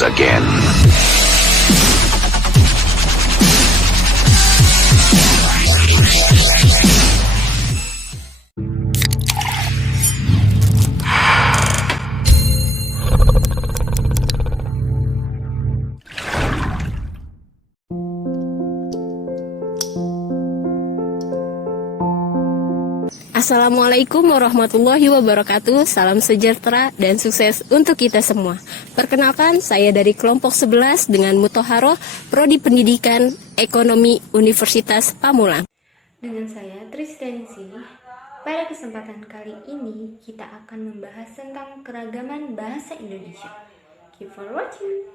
once again. Assalamualaikum warahmatullahi wabarakatuh. Salam sejahtera dan sukses untuk kita semua. Perkenalkan, saya dari kelompok 11 dengan Muthoharoh, Prodi Pendidikan Ekonomi Universitas Pamulang. Dengan saya Tristianisi. Pada kesempatan kali ini kita akan membahas tentang keragaman bahasa Indonesia. Keep for watching.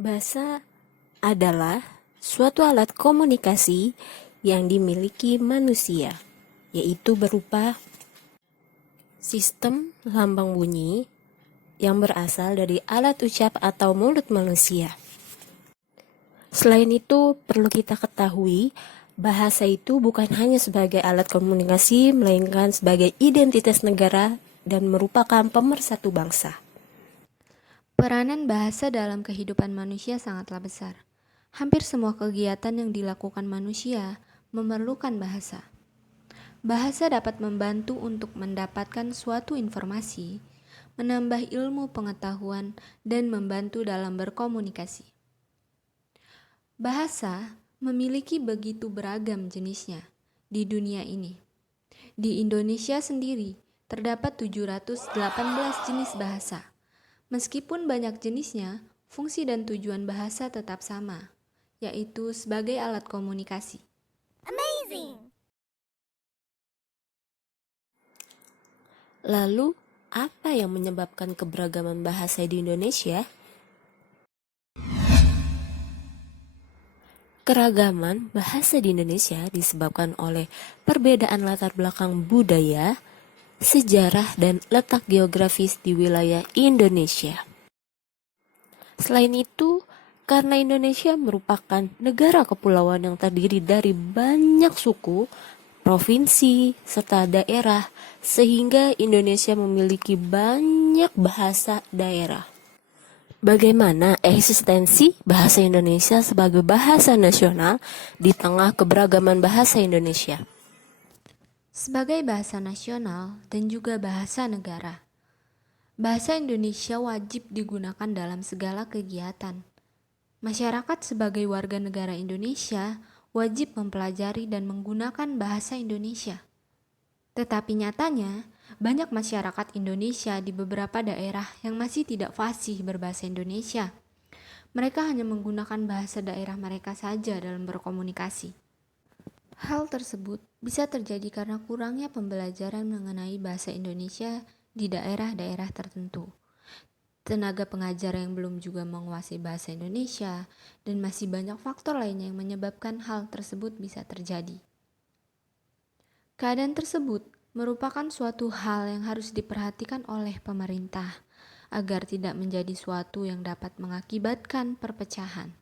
Bahasa adalah suatu alat komunikasi yang dimiliki manusia, yaitu berupa sistem lambang bunyi yang berasal dari alat ucap atau mulut manusia. Selain itu, perlu kita ketahui, bahasa itu bukan hanya sebagai alat komunikasi, melainkan sebagai identitas negara dan merupakan pemersatu bangsa. Peranan bahasa dalam kehidupan manusia sangatlah besar. Hampir semua kegiatan yang dilakukan manusia memerlukan bahasa. Bahasa dapat membantu untuk mendapatkan suatu informasi, menambah ilmu pengetahuan, dan membantu dalam berkomunikasi. Bahasa memiliki begitu beragam jenisnya di dunia ini. Di Indonesia sendiri terdapat 718 jenis bahasa. Meskipun banyak jenisnya, fungsi dan tujuan bahasa tetap sama, yaitu sebagai alat komunikasi. Amazing! Lalu, apa yang menyebabkan keberagaman bahasa di Indonesia? Keragaman bahasa di Indonesia disebabkan oleh perbedaan latar belakang budaya, sejarah, dan letak geografis di wilayah Indonesia. Selain itu, karena Indonesia merupakan negara kepulauan yang terdiri dari banyak suku, provinsi, serta daerah, sehingga Indonesia memiliki banyak bahasa daerah. Bagaimana eksistensi bahasa Indonesia sebagai bahasa nasional di tengah keberagaman bahasa Indonesia? Sebagai bahasa nasional dan juga bahasa negara, bahasa Indonesia wajib digunakan dalam segala kegiatan. Masyarakat sebagai warga negara Indonesia wajib mempelajari dan menggunakan bahasa Indonesia. Tetapi nyatanya, banyak masyarakat Indonesia di beberapa daerah yang masih tidak fasih berbahasa Indonesia. Mereka hanya menggunakan bahasa daerah mereka saja dalam berkomunikasi. Hal tersebut bisa terjadi karena kurangnya pembelajaran mengenai bahasa Indonesia di daerah-daerah tertentu. Tenaga pengajar yang belum juga menguasai bahasa Indonesia, dan masih banyak faktor lainnya yang menyebabkan hal tersebut bisa terjadi. Keadaan tersebut merupakan suatu hal yang harus diperhatikan oleh pemerintah agar tidak menjadi suatu yang dapat mengakibatkan perpecahan.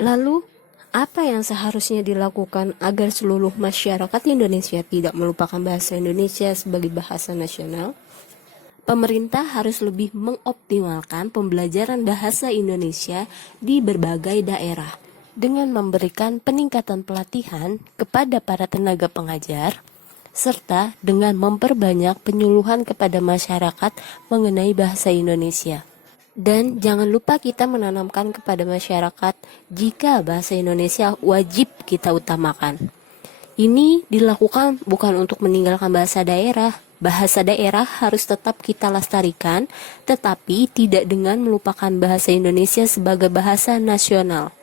Lalu, apa yang seharusnya dilakukan agar seluruh masyarakat Indonesia tidak melupakan bahasa Indonesia sebagai bahasa nasional? Pemerintah harus lebih mengoptimalkan pembelajaran bahasa Indonesia di berbagai daerah dengan memberikan peningkatan pelatihan kepada para tenaga pengajar, serta dengan memperbanyak penyuluhan kepada masyarakat mengenai bahasa Indonesia. Dan jangan lupa kita menanamkan kepada masyarakat jika bahasa Indonesia wajib kita utamakan. Ini dilakukan bukan untuk meninggalkan bahasa daerah. Bahasa daerah harus tetap kita lestarikan, tetapi tidak dengan melupakan bahasa Indonesia sebagai bahasa nasional.